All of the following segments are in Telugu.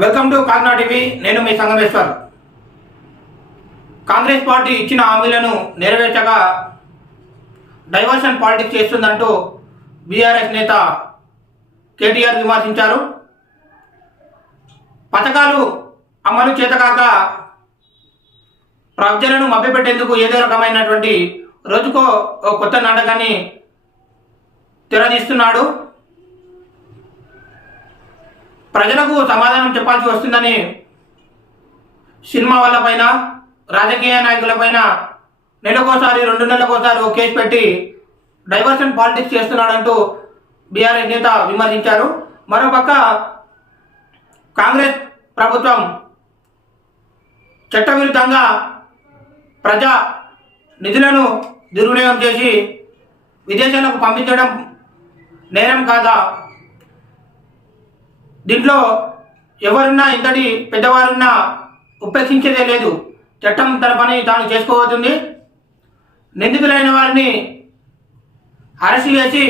Welcome to Kagna TV. నేను మీ సంగమేశ్వర్. కాంగ్రెస్ పార్టీ ఇచ్చిన హామీలను నెరవేర్చక డైవర్షన్ పాలిటిక్స్ చేస్తుందంటూ బీఆర్ఎస్ నేత కేటీఆర్ విమర్శించారు. పథకాలు అమలు చేతకాక ప్రజలను మభ్యపెట్టేందుకు ఏదో రకమైనటువంటి రోజుకో కొత్త నాటకాన్ని తెరదీస్తున్నాడు. ప్రజలకు సమాధానం చెప్పాల్సి వస్తుందని సినిమా వాళ్ళపైన, రాజకీయ నాయకులపైన నెలకోసారి 2 నెలలకోసారి ఓ కేసు పెట్టి డైవర్షన్ పాలిటిక్స్ చేస్తున్నాడంటూ బీఆర్ఎస్ నేత విమర్శించారు. మరోపక్క కాంగ్రెస్ ప్రభుత్వం చట్టవిరుద్ధంగా ప్రజా నిధులను దుర్వినియోగం చేసి విదేశాలకు పంపించడం నేరం కాదా? దీంట్లో ఎవరున్నా, ఇంతటి పెద్దవారున్నా ఉపేక్షించేదే లేదు. చట్టం తన పని తాను చేసుకోబోతుంది. నిందితులైన వారిని అరెస్టు చేసి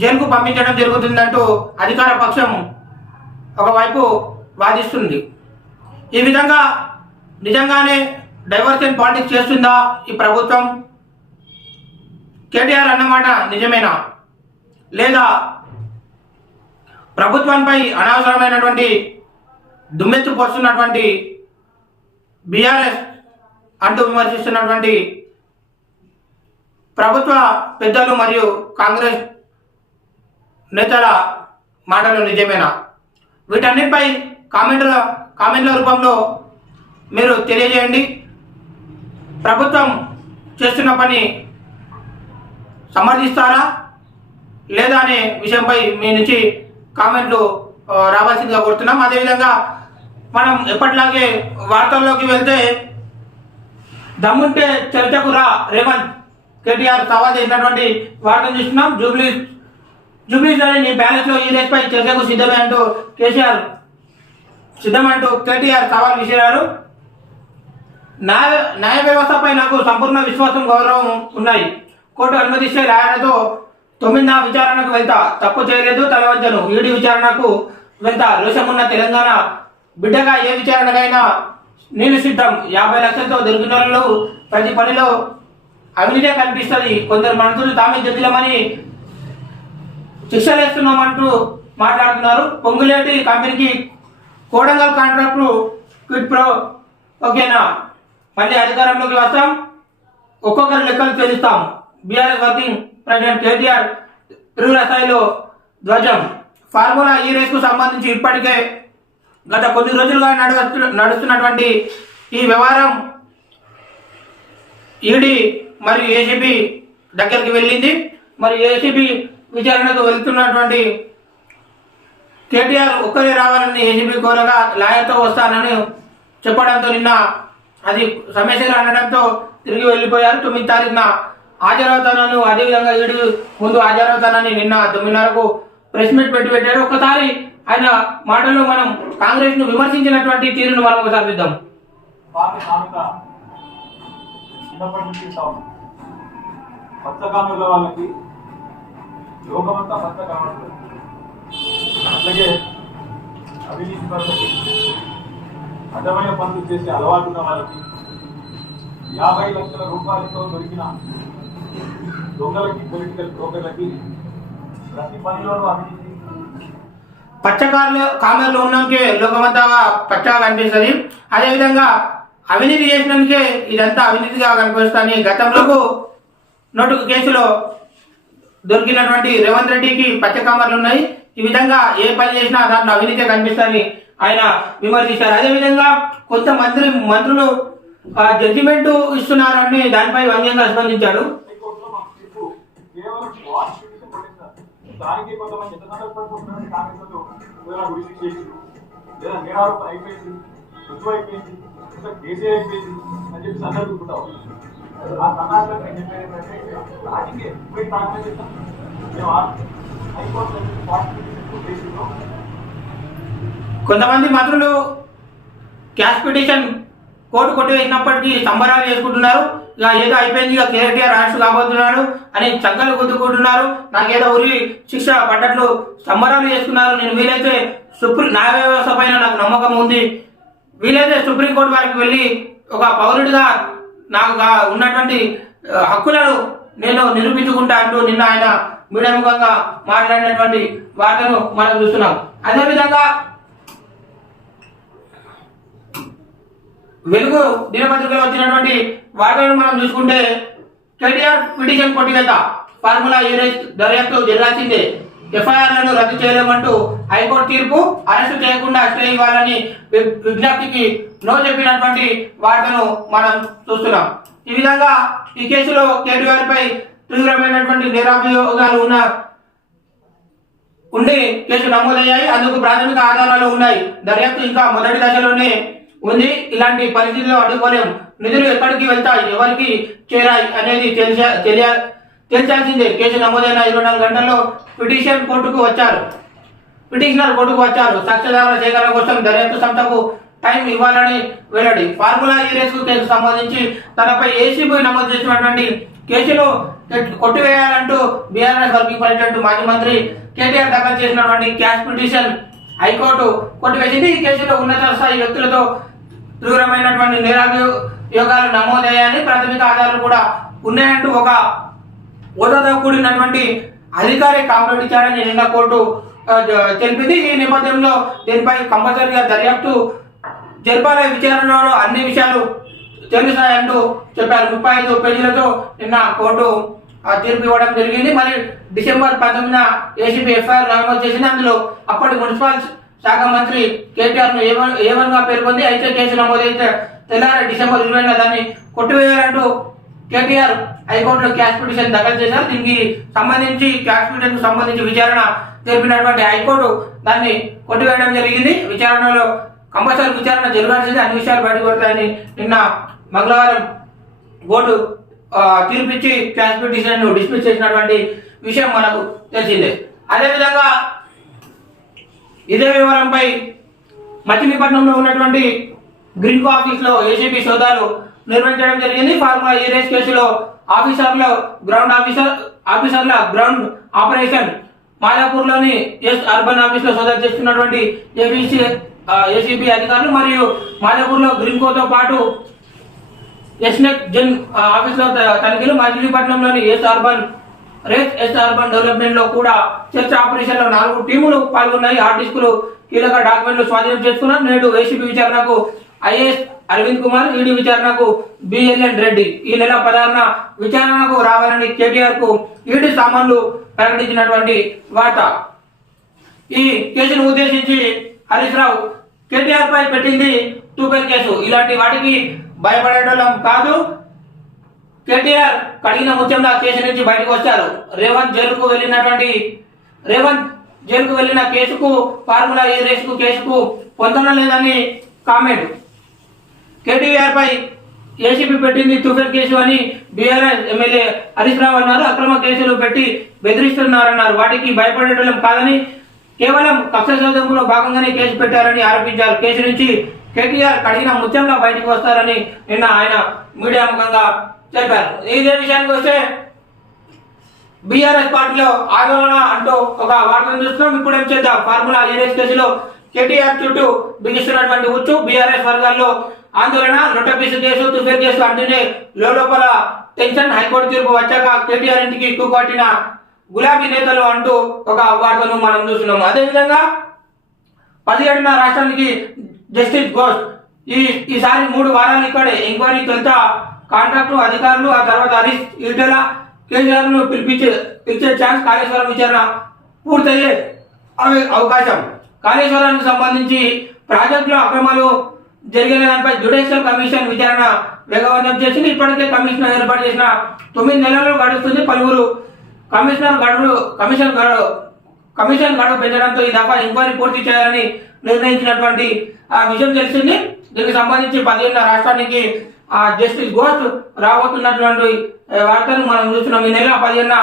జైలుకు పంపించడం జరుగుతుందంటూ అధికార పక్షం ఒకవైపు వాదిస్తుంది. ఈ విధంగా నిజంగానే డైవర్షన్ పాలిటిక్స్ చేస్తుందా ఈ ప్రభుత్వం? కేటీఆర్ అన్నమాట నిజమేనా, లేదా ప్రభుత్వంపై అనవసరమైనటువంటి దుమ్మెత్తు పోస్తున్నటువంటి బీఆర్ఎస్ అంటూ విమర్శిస్తున్నటువంటి ప్రభుత్వ పెద్దలు మరియు కాంగ్రెస్ నేతల మాటలు నిజమేనా? వీటన్నిటిపై కామెంట్ల రూపంలో మీరు తెలియజేయండి. ప్రభుత్వం చేస్తున్న పని సమర్థిస్తారా లేదా అనే విషయంపై మీ నుంచి కామెంట్లు రావాల్సిందిగా కోరుతున్నాం. అదేవిధంగా మనం ఎప్పటిలాగే వార్తల్లోకి వెళ్తే, దమ్ముంటే చర్చకు రా రేవంత్, కేటీఆర్ సవాల్ చేసినటువంటి వార్తను చూస్తున్నాం. జూబ్లీస్ నీ బ్యాలెన్స్లో ఈ రేస్పై చర్చకు సిద్ధమే అంటూ కేసీఆర్ సిద్ధమంటూ కేటీఆర్ సవాల్ విసిరారు. న్యాయ వ్యవస్థపై నాకు సంపూర్ణ విశ్వాసం, గౌరవం ఉన్నాయి. కోర్టు అనుమతిస్తే లాయర్లతో 9వ విచారణకు వెళ్తా. తప్పు చేయలేదు, తలవంచను. ఈడీ విచారణకు వెళ్తా. రోషమున్న తెలంగాణ బిడ్డగా ఏ విచారణకైనా నేను సిద్ధం. 50 లక్షలతో దొరికిన వాళ్ళు ప్రతి పనిలో అవినీతే కనిపిస్తుంది. కొందరు మంత్రులు తామే జడ్జిలమని శిక్షలేస్తున్నామంటూ మాట్లాడుతున్నారు. పొంగులేటి కంపెనీకి కోడంగల్ కాంట్రాక్టు క్విట్ ప్రో ఓకేనా? మళ్ళీ అధికారంలోకి వస్తాం, ఒక్కొక్కరి లెక్కలు చెల్లిస్తాం. బీఆర్ఎస్ వర్కింగ్ ప్రెసిడెంట్ కేటీఆర్ తీవ్ర స్థాయిలో ధ్వజం. ఫార్ములా ఈ రేసుకు సంబంధించి ఇప్పటికే గత కొన్ని రోజులుగా నడుస్తున్నటువంటి ఈ వ్యవహారం ఈడీ మరియు ఏసీబీ దగ్గరికి వెళ్ళింది. మరి ఏసీబీ విచారణకు వెళ్తున్నటువంటి కేటీఆర్ ఒక్కరే రావాలని ఏసీబీ కోరగా లాయర్తో వస్తానని చెప్పడంతో నిన్న అది సమస్యగా అనడంతో తిరిగి వెళ్ళిపోయారు. 9వ తారీఖున హాజరవుతానని, అదేవిధంగా ఈడీ ముందు హాజరవుతానని నిన్న 9:30కు ప్రెస్ మీట్ పెట్టాడు. ఒక్కసారి ఆయన మాటల్లో మనం కాంగ్రెస్ ను విమర్శించినటువంటి తీరును మనం ఒకసారి చూద్దాం. వాళ్ళకి లోకమంతా పచ్చ కనబడుతుంది. అట్లాగే అవినీతి పరులకి, అడ్డమైన పనులు చేసే అలవాటున్న వాళ్ళకి, 50 లక్షల రూపాయలతో దొరికిన దొంగలకి, పొలిటికల్ బ్రోకర్లకి ప్రతి పనిలోనూ అవినీతి. కామెర్లు ఉన్నందుకే లోకమంతా పచ్చగా కనిపిస్తుంది. అదేవిధంగా అవినీతి చేసినందుకే ఇదంతా అవినీతిగా కనిపిస్తుంది. గతంలో నోటుకు కేసులో దొరికినటువంటి రేవంత్ రెడ్డికి పచ్చ కామర్లు ఉన్నాయి. ఈ విధంగా ఏ పని చేసినా దాంట్లో అవినీతి కనిపిస్తుందని ఆయన విమర్శించారు. అదేవిధంగా కొంత మంత్రులు జడ్జిమెంట్ ఇస్తున్నారని దానిపై వ్యంగ్యంగా స్పందించాడు. దానికి కొంతమంది ఎంత సందర్భపడుతున్నారు, కాంగ్రెస్ గురించి చేసి లేదా నేరారోపణ అయిపోయింది, రుజువు అయిపోయింది, కేసీ అయిపోయింది అని చెప్పి సందర్భించుకుంటాం. ఆ సమాజంలో ఏం చెప్పేది ఏంటంటే, రాజకీయ ఇప్పుడు కాంగ్రెస్ మేము హైకోర్టు కేసులో కొంతమంది మంత్రులు క్యాష్ పిటిషన్ కోర్టు కొట్టివేసినప్పటికీ సంబరాలు చేసుకుంటున్నారు. ఇక ఏదో అయిపోయింది, ఇక కేటీఆర్ అరెస్ట్ కాబోతున్నాడు అని చంకలు గుద్దుకుంటున్నారు. నాకేదో ఉరి శిక్ష పడ్డట్లు సంబరాలు చేసుకున్నారు. నేను వీలైతే న్యాయ వ్యవస్థ పైన నాకు నమ్మకం ఉంది. వీలైతే సుప్రీంకోర్టు వరకు వెళ్ళి ఒక పౌరుడిగా నాకు ఉన్నటువంటి హక్కులను నేను నిరూపించుకుంటా అంటూ నిన్న ఆయన మీడియా ముఖంగా మాట్లాడినటువంటి వార్తను మనం చూస్తున్నాం. అదేవిధంగా వెలుగు దినపత్రికలో వచ్చినటువంటి వార్తలను మనం చూసుకుంటే కేటీఆర్ పిటిషన్ కొట్టివేత, ఫార్ములా యూరేజ్ దర్యాప్తు జరగాల్సిందే, ఎఫ్ఐఆర్లను రద్దు చేయలేమంటూ హైకోర్టు తీర్పు, అరెస్టు చేయకుండా స్టే ఇవ్వాలని విజ్ఞప్తికి నో చెప్పినటువంటి వార్తను మనం చూస్తున్నాం. ఈ విధంగా ఈ కేసులో కేటీఆర్ పై తీవ్రమైనటువంటి నేరాభియోగాలు ఉండి కేసు నమోదయ్యాయి. అందుకు ప్రాథమిక ఆధారాలు ఉన్నాయి. దర్యాప్తు ఇంకా మొదటి దశలోనే ఉంది. ఇలాంటి పరిస్థితుల్లో అడ్డుకోలేం. నిధులు ఎక్కడికి వెళ్తాయి, ఎవరికి చేరాయి అనేది తేల్చాల్సిందే. కేసు నమోదైన 24 గంటల్లో పిటిషనర్ కోర్టుకు వచ్చారు. సాక్ష్యాధారాల సేకరణ కోసం దర్యాప్తు సంస్థకు టైం ఇవ్వాలని వెల్లడి. ఫార్ములా యూరేజ్ కేసు సంబంధించి తనపై ఏసీబీ నమోదు చేసినటువంటి కేసును కొట్టివేయాలంటూ బీఆర్ఎస్ వర్కింగ్ ప్రెసిడెంట్ మాజీ మంత్రి కేటీఆర్ దాఖలు చేసినటువంటి క్యాష్ పిటిషన్ హైకోర్టు కొట్టివేసింది. ఈ కేసులో ఉన్నత స్థాయి వ్యక్తులతో తీవ్రమైనటువంటి నేరాభియోగాలు నమోదయ్యాయని, ప్రాథమిక ఆధారాలు కూడా ఉన్నాయంటూ ఒక హోదాతో కూడినటువంటి అధికారి కంప్లైంట్ ఇచ్చారని నిన్న కోర్టు తెలిపింది. ఈ నేపథ్యంలో దీనిపై కంపల్సరీగా దర్యాప్తు జరపాలి, విచారణలో అన్ని విషయాలు తెలుస్తాయంటూ చెప్పారు. 35 పేజీలతో నిన్న కోర్టు తీర్పు ఇవ్వడం జరిగింది. మరి డిసెంబర్ 19న ఏసీబీ ఎఫ్ఐఆర్ నమోదు చేసింది. అందులో అప్పటి మున్సిపల్ శాఖ మంత్రి కేటీఆర్ ను ఏవన్గా పేర్కొంది. అయితే కేసు నమోదైతే తెల్లారి డిసెంబర్ 20న దాన్ని కొట్టివేయాలంటూ కేటీఆర్ హైకోర్టులో క్యాష్ పిటిషన్ దాఖలు చేశారు. దీనికి సంబంధించి క్యాష్ పిటిషన్ కు సంబంధించి విచారణ జరిపినటువంటి హైకోర్టు దాన్ని కొట్టివేయడం జరిగింది. విచారణలో కంపల్సరీ విచారణ జరగాల్సింది, అన్ని విషయాలు బయటకు పడతాయని నిన్న మంగళవారం కోర్టు తీర్పిచ్చి క్యాష్ పిటిషన్ డిస్మిస్ చేసినటువంటి విషయం మనకు తెలిసిందే. అదేవిధంగా ఇదే వివరంపై మచిలీపట్నంలో ఉన్నటువంటి గ్రీన్కో ఆఫీస్ లో ఏసీబీ సోదాలు నిర్వహించడం జరిగింది. ఫార్ములా యూరేజ్ కేసులో ఆఫీసర్ల గ్రౌండ్ ఆపరేషన్ మాదాపూర్ లోని అర్బన్ ఆఫీస్ లో సోదాలు చేస్తున్నటువంటి ఏసీబీ అధికారులు మరియు మాదాపూర్ లో గ్రీన్కోతో పాటు ఎస్నెక్ జన్ ఆఫీస్ లో తనిఖీలు, మచిలీపట్నంలోని ఎస్ అర్బన్ డెవలప్మెంట్ లో కూడా చర్చ ఆపరేషన్ లో 4 టీములు పాల్గొన్నాయి. హార్డ్ డిస్కులు, కీలక డాక్యుమెంట్లు స్వాధీనం చేసుకున్నారు. నేడు ఏసీబీ విచారణకు ఐఏఎస్ అరవింద్ కుమార్, ఈడీ విచారణకు బిఎల్ఎన్ రెడ్డి ఈ నెల 16న విచారణకు రావాలని కేటీఆర్ కు ఈడీ సామాన్లు ప్రకటించినటువంటి వార్త. ఈ కేసును ఉద్దేశించి హరీష్ రావు కేటీఆర్ పై పెట్టింది టూపెన్ కేసు. ఇలాంటి వాటికి భయపడేటోళ్ళం కాదు. కేటీఆర్ కడిగిన ముత్యంలో కేసు నుంచి బయటకు వచ్చారు. రేవంత్ జైలుకు వెళ్ళిన కేసుకు, ఫార్ములా యూరేజ్ కేసుకు పొందడం లేదని కామెంట్. కేటీఆర్ పై ఏసీబీ పెట్టింది తుఫెన్ కేసు అని బీఆర్ఎస్ ఎమ్మెల్యే హరీష్ రావు అన్నారు. అక్రమ కేసులు పెట్టి బెదిరిస్తున్నారన్నారు. వాటికి భయపడేటోళ్ళం కాదని, కేవలం కక్ష సాధనలో భాగంగానే కేసు పెట్టారని ఆరోపించారు. కేసు నుంచి కేటీఆర్ కడిగిన ముత్యంలో బయటకు వస్తారని నిన్న ఆయన మీడియా ముఖంగా తెలిపారు. ఇదే విషయానికి వస్తే బీఆర్ఎస్ పార్టీలో ఆందోళన అంటూ ఒక వార్తను చూస్తున్నాం. ఇప్పుడు ఏం చేద్దాం, ఫార్ములా యూరేజ్ కేసులో కేటీఆర్ చుట్టూ బిగిస్తున్నటువంటి ఉచ్చు. బీఆర్ఎస్ వర్గాల్లో ఆందోళన, లొట్టపీసు కేసు, తుఫేర్ కేసు అంటూనే లోపల టెన్షన్. హైకోర్టు తీర్పు వచ్చాక కేటీఆర్ ఇంటికి ఎక్కువ గులాబీ నేతలు అంటూ ఒక వార్తను మనం చూస్తున్నాం. అదేవిధంగా 17న రాష్ట్రానికి జస్టిస్ ఘోష్. ఈసారి 3 వారాలు ఇక్కడే ఎంక్వైరీ. తొలుత కాంట్రాక్టు అధికారులు, ఆ తర్వాత హరీష్ ఈటెల, కేసీఆర్ ను పిలిచే ఛాన్స్. కాళేశ్వరం విచారణ పూర్తయ్యే అవకాశం. కాళేశ్వరానికి సంబంధించి ప్రాజెక్టులో అక్రమాలు జరిగిన దానిపై జ్యుడిషియల్ కమిషన్ విచారణ వేగవంతం చేసింది. ఇప్పటికే కమిషనర్ ఏర్పాటు చేసిన 9 నెలలు గడుస్తుంది. పలువురు కమిషన్ గడువు పెంచడంతో ఈ దఫా ఎంక్వైరీ పూర్తి చేయాలని నిర్ణయించినటువంటి విషయం తెలిసింది. దీనికి సంబంధించి 17న రాష్ట్రానికి జస్టిస్ ఘోష్ రాబోతున్నటువంటి వార్తను మనం చూస్తున్నాం. ఈ నెల 15న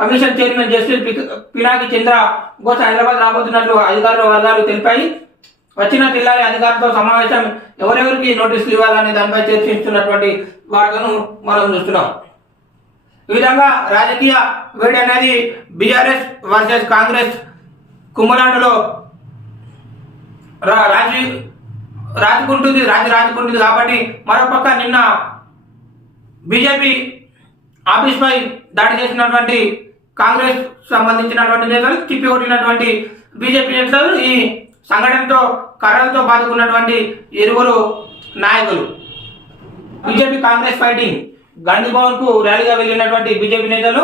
కమిషన్ చైర్మన్ జస్టిస్ పినాకి చంద్ర ఘోష్ హైదరాబాద్ రాబోతున్నట్లు అధికారుల వర్గాలు తెలిపాయి. వచ్చిన తెల్లారి అధికారులతో సమావేశం, ఎవరెవరికి నోటీసులు ఇవ్వాలనే దానిపై చర్చిస్తున్నటువంటి వార్తను మనం చూస్తున్నాం. ఈ విధంగా రాజకీయ వేడి అనేది బీఆర్ఎస్ వర్సెస్ కాంగ్రెస్ కుమ్మలాటలో రాజుకుంటుంది కాబట్టి మరోపక్క నిన్న బీజేపీ ఆఫీస్ పై దాడి చేసినటువంటి కాంగ్రెస్ సంబంధించినటువంటి నేతలు తిప్పికొట్టినటువంటి బీజేపీ నేతలు ఈ సంఘటనతో కర్రలతో బాదుకున్నటువంటి ఇరువురు నాయకులు. BJP Congress fighting. గాంధీ భవన్ కు ర్యాలీగా వెళ్ళినటువంటి బీజేపీ నేతలు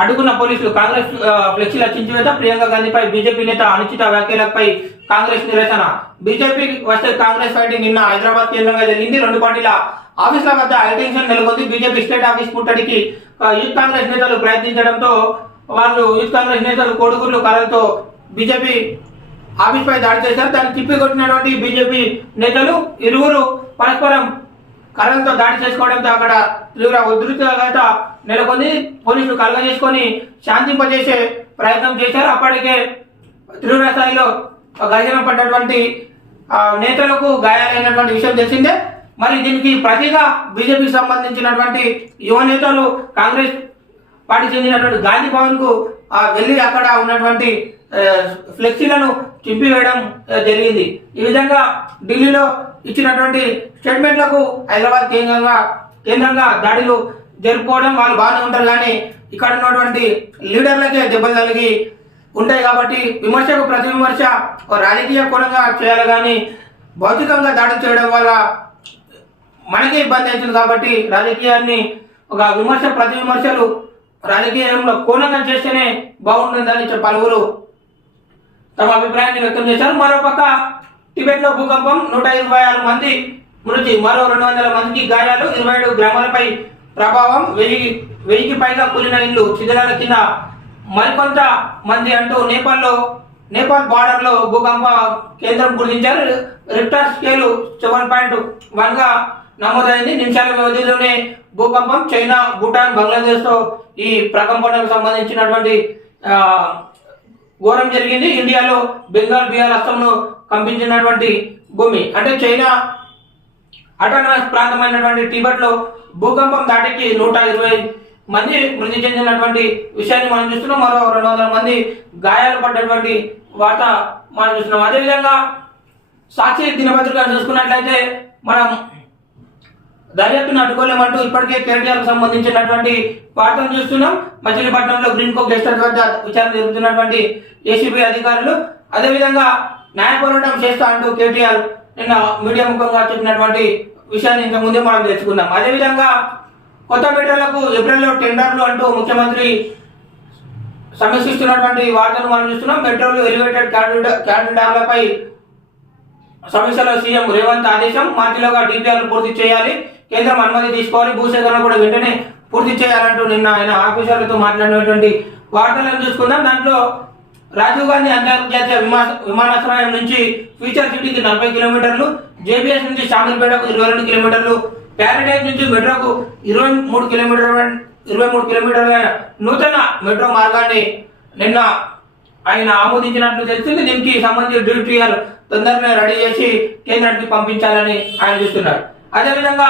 అడ్డుకున్న పోలీసులు. కాంగ్రెస్ ఫ్లెక్సీల చించివేత. ప్రియాంక గాంధీపై బీజేపీ నేత అనుచిత వ్యాఖ్యలపై కాంగ్రెస్ నిరసన. బీజేపీ వర్సెస్ కాంగ్రెస్ ఫైటింగ్ నిన్న హైదరాబాద్ కేంద్రంగా జరిగింది. రెండు పార్టీల ఆఫీసుల వద్ద హైటెన్షన్ నెలకొంది. బీజేపీ స్టేట్ ఆఫీస్ ముట్టడికి యూత్ కాంగ్రెస్ నేతలు ప్రయత్నించడంతో యూత్ కాంగ్రెస్ నేతలు కోడుగుర్లు కర్రలతో బీజేపీ ఆఫీస్ పై దాడి చేశారు. దాన్ని తిప్పికొట్టినటువంటి బీజేపీ నేతలు ఇరువురు పరస్పరం కర్రలతో దాడి చేసుకోవడంతో అక్కడ తీవ్ర ఉద్రిక్తత నెలకొంది. పోలీసులు కలగజేసుకొని శాంతింపజేసే ప్రయత్నం చేశారు. అప్పటికే తీవ్ర స్థాయిలో ఘర్షణ పడ్డటువంటి నేతలకు గాయాలైనటువంటి విషయం తెలిసిందే. మరి దీనికి ప్రతిగా బీజేపీకి సంబంధించినటువంటి యువ నేతలు కాంగ్రెస్ పార్టీ చెందినటువంటి గాంధీ భవన్ కు వెళ్ళి అక్కడ ఉన్నటువంటి ఫ్లెక్సీలను చింపివేయడం జరిగింది. ఈ విధంగా ఢిల్లీలో ఇచ్చినటువంటి స్టేట్మెంట్లకు హైదరాబాద్ కేంద్రంగా దాడులు జరుపుకోవడం వాళ్ళు బాగానే ఉంటారు, కానీ ఇక్కడ ఉన్నటువంటి లీడర్లకే దెబ్బలు తగిలి ఉంటాయి. కాబట్టి విమర్శకు ప్రతి విమర్శ రాజకీయ కోణంగా చేయాలి, కానీ భౌతికంగా దాడులు చేయడం వల్ల మనకే ఇబ్బంది అవుతుంది. కాబట్టి రాజకీయాన్ని ఒక విమర్శ ప్రతి విమర్శలు రాజకీయంలో కోణంగా చేస్తేనే బాగుంటుందని పలువురు తమ అభిప్రాయాన్ని వ్యక్తం చేశారు. మరోపక్క టిబెట్ లో భూకంపం 126 మంది మృతి, మరో 200 మందికి గాయాలు, 27 గ్రామాలపై ప్రభావం, 1000కి పైగా కూలిన ఇళ్లు శిథిలాల కింద మరికొంత మంది అంటూ నేపాల్ బార్డర్ లో భూకంప కేంద్రం గుర్తించారు. రిక్టర్ స్కేలు 7.1 గా నమోదైంది. నిమిషాల వ్యవధిలోనే భూకంపం. చైనా, భూటాన్, బంగ్లాదేశ్ తో ఈ ప్రకంపనకు సంబంధించినటువంటి ఘోరం జరిగింది. ఇండియాలో బెంగాల్, బిహార్ రాష్ట్రంను కంపించినటువంటి భూమి. అంటే చైనా ఆటోనమస్ ప్రాంతమైనటువంటి టిబెట్ లో భూకంపం దాటికి 120 మంది మృతి చెందినటువంటి విషయాన్ని మనం చూస్తున్నాం. మరో 200 మంది గాయాలు పడ్డటువంటి వార్త మనం చూస్తున్నాం. అదేవిధంగా సాక్షి దినపత్రిక చూసుకున్నట్లయితే మనం దర్యాప్తును అడ్డుకోలేమంటూ ఇప్పటికే కేటీఆర్ కు సంబంధించినటువంటి వార్తను చూస్తున్నాం. మచిలీపట్నంలో గ్రీన్ కో గెస్ట్ హౌస్ వద్ద విచారణ జరుగుతున్నటువంటి ఏసీబీ అధికారులు. అదేవిధంగా న్యాయ పోరాటం చేస్తా అంటూ కేటీఆర్ నిన్న మీడియా ముఖంగా చెప్పినటువంటి విషయాన్ని ఇంత ముందే మనం తెలుసుకున్నాం. అదేవిధంగా కొత్త మెట్రోలకు ఏప్రిల్లో టెండర్లు అంటూ ముఖ్యమంత్రి సమీక్షిస్తున్నటువంటి వార్తను మనం చూస్తున్నాం. మెట్రోలు, ఎలివేటెడ్ కారిడార్లపై సమీక్షలో సీఎం రేవంత్ ఆదేశం. మార్చిలోగా డిపిఆర్లు పూర్తి చేయాలి, కేంద్రం అనుమతి తీసుకోవాలి, భూసేకరణ కూడా వెంటనే పూర్తి చేయాలంటూ నిన్న ఆయన ఆఫీసర్లతో మాట్లాడినటువంటి వార్తలను చూసుకుందాం. దాంట్లో రాజీవ్ గాంధీ అంతర్జాతీయ విమానాశ్రయం నుంచి ఫ్యూచర్ సిటీకి 40 కిలోమీటర్లు, జేబీఎస్ నుంచి షామీర్పేటకు 22 కిలోమీటర్లు, ప్యారడైజ్ నుంచి మెట్రోకు 23 కిలోమీటర్ల నూతన మెట్రో మార్గాన్ని నిన్న ఆయన ఆమోదించినట్లు తెలిసింది. దీనికి సంబంధించి డిపిఆర్ తొందరగా రెడీ చేసి కేంద్రానికి పంపించాలని ఆయన చూస్తున్నారు. అదేవిధంగా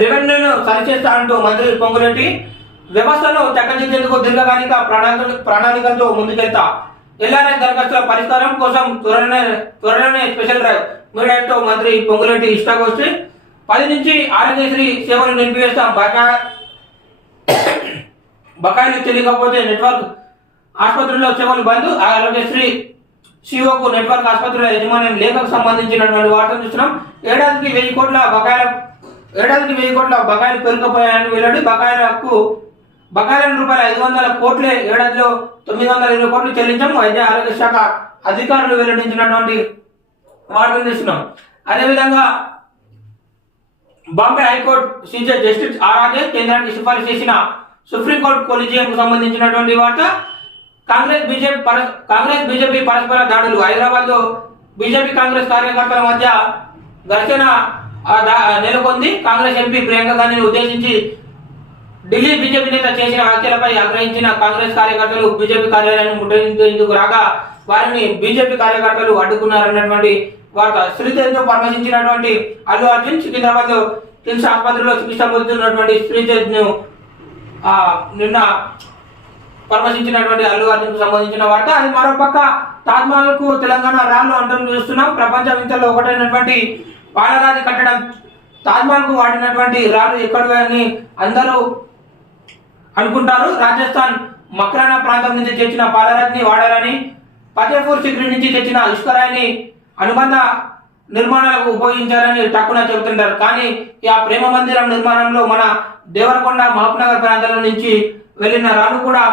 రెవెన్యూను సరిచేస్తా అంటూ మంత్రి పొంగులేటి వ్యవస్థను చక్కదిద్దేందుకు దీర్ఘకాలిక ప్రణాళికలతో ముందుకెళ్తా, ఎల్ఆర్ఎస్ దరఖాస్తుల పరిష్కారం కోసం త్వరలోనే స్పెషల్ డ్రైవ్, మీడియాతో మంత్రి పొంగులేటి ఇష్టాగోష్ఠి. 10 నుంచి ఆరోగ్యశ్రీ సేవలు నిలిపివేస్తాం, బకాయిలు చెల్లికపోతే నెట్వర్క్ ఆసుపత్రుల్లో సేవలు బంద్. ఆరోగ్యశ్రీ సిఓకు నెట్వర్క్ ఆసుపత్రుల యజమాని లేఖకు సంబంధించినటువంటి వార్తలు చూస్తున్నాం. ఏడాదికి 1000 కోట్ల బకాయిలు పెరిగిపోయాయని వెల్లడి. బకాయిలను ₹500 కోట్లే ఏడాదిలో 920 కోట్లు చెల్లించాం. వైద్య ఆరోగ్య శాఖ అధికారులు వెల్లడించినటువంటి వార్తలు చూస్తున్నాం. అదేవిధంగా బాంబే హైకోర్టు సీజే జస్టిస్ ఆర్ఆర్ఏ కేంద్రానికి సిఫారసు చేసిన సుప్రీంకోర్టు కొలిజియం కు సంబంధించినటువంటి వార్త. కాంగ్రెస్ బీజేపీ పరస్పర దాడులు. హైదరాబాద్ లో బీజేపీ కాంగ్రెస్ కార్యకర్తల మధ్య ఘర్షణ నెలకొంది. కాంగ్రెస్ ఎంపీ ప్రియాంక గాంధీని ఉద్దేశించి ఢిల్లీ బీజేపీ నేత చేసిన వ్యాఖ్యలపై ఆగ్రహించిన కాంగ్రెస్ కార్యకర్తలు బీజేపీ కార్యాలయాన్ని ముట్టడించేందుకు రాగా వారిని బీజేపీ కార్యకర్తలు అడ్డుకున్నారన్నటువంటి వార్త. శ్రీతేజ్ను పరామర్శించినటువంటి అల్లు అర్జున్ సికింద్రాబాద్ లో కిమ్స్ ఆసుపత్రిలో చికిత్స పొందుతున్నటువంటి శ్రీతేజ్ ను నిన్న పరామర్శించినటువంటి అల్లు అర్జున్కు సంబంధించిన వార్త. అది మరోపక్క తాజ్మహల్ కు తెలంగాణ రాళ్ళు అంటూ చూస్తున్నాం. ప్రపంచ వింతల్లో ఒకటైనటువంటి పాలరాతి కట్టడం తాజ్మహల్ కు వాడినటువంటి రాళ్ళు ఎక్కడని అందరూ అనుకుంటారు. రాజస్థాన్ మక్రానా ప్రాంతం నుంచి తెచ్చిన పాలరాతిని వాడాలని, ఫతేపూర్ సిక్రీ నుంచి తెచ్చిన ఇష్కరాయిని అనుబంధ నిర్మాణాలకు ఉపయోగించాలని టక్కున చెబుతుంటారు. కానీ ఆ ప్రేమ మందిరం నిర్మాణంలో మన దేవరకొండ మహబూబ్నగర్ ప్రాంతాల నుంచి వెళ్ళిన రాళ్ళు కూడా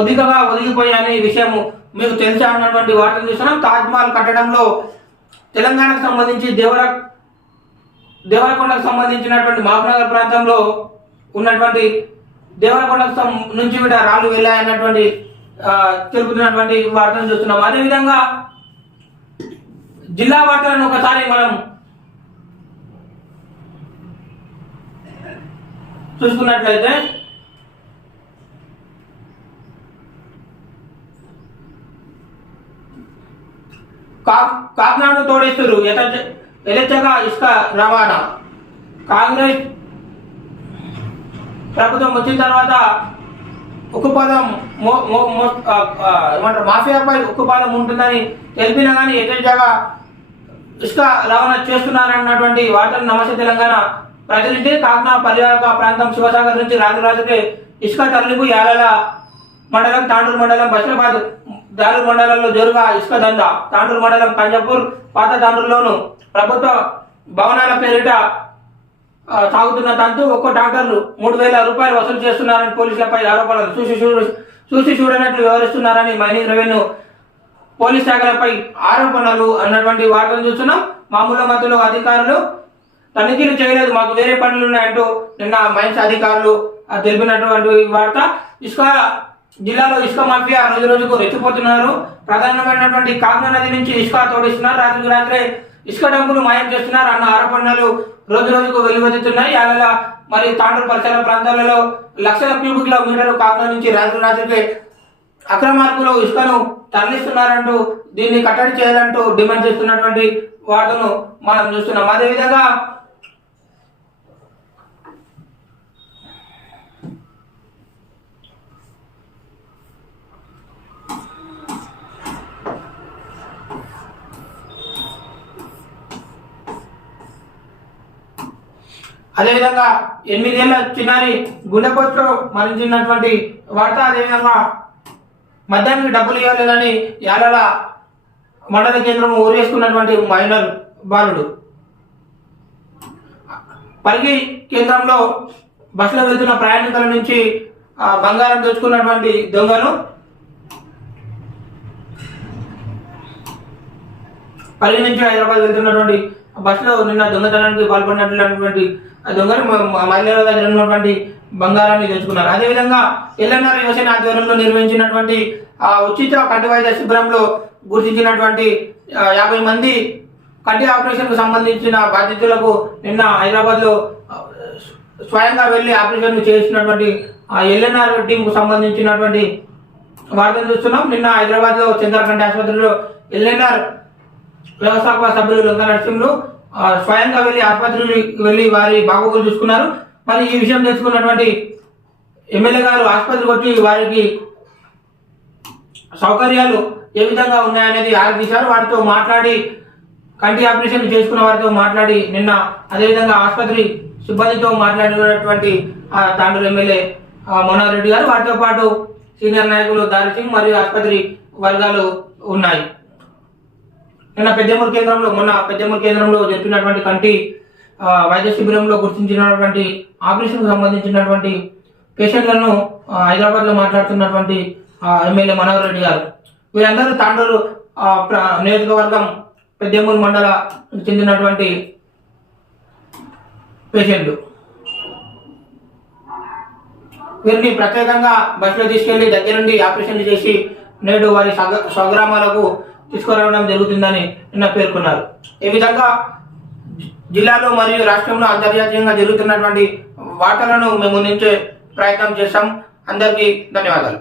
ఒదిగగా ఒదిగిపోయాయని విషయం మీకు తెలిసా అన్నటువంటి వార్తలు చూస్తున్నాం. తాజ్మహల్ కట్టడంలో తెలంగాణకు సంబంధించి దేవరకొండకు సంబంధించినటువంటి మహబూబ్నగర్ ప్రాంతంలో ఉన్నటువంటి దేవరకొండ నుంచి కూడా రాళ్ళు వెళ్ళాయన్నటువంటి తెలుపుతున్నటువంటి వార్తలు చూస్తున్నాం. అదేవిధంగా జిల్లా వార్తలను ఒకసారి మనం చూసుకున్నట్లయితే కాకినాడను తోడేస్తారు యథేచ్ఛగా ఇసుక రవాణా. కాంగ్రెస్ ప్రభుత్వం వచ్చిన తర్వాత ఉక్కుపాదం ఏమంటారు మాఫియాపై ఉక్కుపాదం ఉంటుందని తెలిపినా కానీ యథేచ్ఛగా ఇసుక రవాణా చేస్తున్నారన్నటువంటి వార్తలు నమస్తే తెలంగాణ ప్రజలింటి. కాకినాడ పరివాహక ప్రాంతం శివసాగర్ నుంచి రాజురాజుకి ఇసుక తరలింపు యాలల మండలం, తాండూరు మండలం, బషీరాబాద్ దారూర్ మండలంలో జోరుగా ఇసుక దందా. తాండూరు మండలం పంజాపూర్ పాత తాండూరులోను ప్రభుత్వ భవనాల పేరిట సాగుతున్న తంతు ఒక్కో డాక్టర్లు 3,000 రూపాయలు వసూలు చేస్తున్నారని పోలీసులపై ఆరోపణలు. చూసి చూడనట్లు వ్యవహరిస్తున్నారని మైనింగ్ రెవెన్యూ పోలీస్ శాఖలపై ఆరోపణలు అన్నటువంటి వార్తలు చూస్తున్నాం. మామూలు మధ్యలో అధికారులు తనిఖీలు చేయలేదు, మాకు వేరే పనులు ఉన్నాయంటూ నిన్న మైన్స్ అధికారులు తెలిపినటువంటి వార్త. ఇసుక జిల్లాలో ఇసుక మాఫియా రోజు రోజుకు రెచ్చిపోతున్నారు. ప్రధానమైనటువంటి కాకినాడ నది నుంచి ఇసుక తోడిస్తున్నారు, రాత్రికి రాత్రే ఇసుక డంపులు మాయం చేస్తున్నారు అన్న ఆరోపణలు రోజు రోజుకు వెలువెత్తుతున్నాయి. అలా మరి తాండూరు పరిసర ప్రాంతాలలో లక్షల క్యూబిక్ల మీటర్లు కాకినాడ నుంచి రాత్రి రాత్రికి అక్రమార్కులు ఇసుకను తరలిస్తున్నారంటూ దీన్ని కట్టడి చేయాలంటూ డిమాండ్ చేస్తున్నటువంటి వార్తను మనం చూస్తున్నాం. అదేవిధంగా అదేవిధంగా 8 ఏళ్ల చిన్నారి గుండెపోటుతో మరణించినటువంటి వార్త. అదేవిధంగా మద్యానికి డబ్బులు ఇవ్వలేదని యాలల మండల కేంద్రం ఊరేసుకున్నటువంటి మైనర్ బాలుడు. పరిగి కేంద్రంలో బస్సులో వెళ్తున్న ప్రయాణికుల నుంచి బంగారం దోచుకున్నటువంటి దొంగలు పరిగి నుంచి హైదరాబాద్ వెళ్తున్నటువంటి బస్సులో నిన్న దొంగతనానికి పాల్పడినటువంటి దొంగలు మహిళల దగ్గర ఉన్నటువంటి బంగారాన్ని తెచ్చుకున్నారు. అదేవిధంగా ఎల్ఎన్ఆర్ యువసేన ఆధ్వర్యంలో నిర్వహించినటువంటి ఉచిత కంటి వైద్య శిబిరంలో గుర్తించినటువంటి 50 మంది కంటి ఆపరేషన్ కు సంబంధించిన బాధితులకు నిన్న హైదరాబాద్ లో స్వయంగా వెళ్లి ఆపరేషన్ చేసినటువంటి ఎల్ఎన్ఆర్ టీం కు సంబంధించినటువంటి వార్తలు చూస్తున్నాం. నిన్న హైదరాబాద్ లో చంద్రకంటి ఆసుపత్రిలో ఎల్ఎన్ఆర్ వ్యవస్థాపక సభ్యులు లొంగ నరసింహులు స్వయంగా వెళ్లి ఆసుపత్రికి వెళ్లి వారి బాగోగులు చూసుకున్నారు. మరి ఈ విషయం తెలుసుకున్నటువంటి ఎమ్మెల్యే గారు ఆసుపత్రికి వచ్చి వారికి సౌకర్యాలు ఏ విధంగా ఉన్నాయనేది ఆలోచించారు. వారితో మాట్లాడి కంటి ఆపరేషన్ చేసుకున్న వారితో మాట్లాడి నిన్న అదేవిధంగా ఆసుపత్రి సిబ్బందితో మాట్లాడినటువంటి తాండూరు ఎమ్మెల్యే మనోహర్ రెడ్డి గారు, వారితో పాటు సీనియర్ నాయకులు దారి సింగ్ మరియు ఆసుపత్రి వర్గాలు ఉన్నాయి. నిన్న పెద్దమూరు కేంద్రంలో జరిపినటువంటి కంటి వైద్య శిబిరంలో గుర్తించినటువంటి ఆపరేషన్ కు సంబంధించినటువంటి పేషెంట్లను హైదరాబాద్ లో మాట్లాడుతున్నటువంటి ఎమ్మెల్యే మనోహర్ రెడ్డి గారు. వీరందరూ తాండూరు నియోజకవర్గం పెద్దమూరు మండల చెందినటువంటి పేషెంట్లు. వీరిని ప్రత్యేకంగా బస్సులో తీసుకెళ్లి దగ్గరుండి ఆపరేషన్లు చేసి నేడు వారి స్వగ్రామాలకు తీసుకురావడం జరుగుతుందని నిన్న పేర్కొన్నారు. ఈ విధంగా జిల్లాలో మరియు రాష్ట్రంలో అంతర్జాతీయంగా జరుగుతున్నటువంటి వార్తలను మేము ముందుంచే ప్రయత్నం చేస్తాం. అందరికీ ధన్యవాదాలు.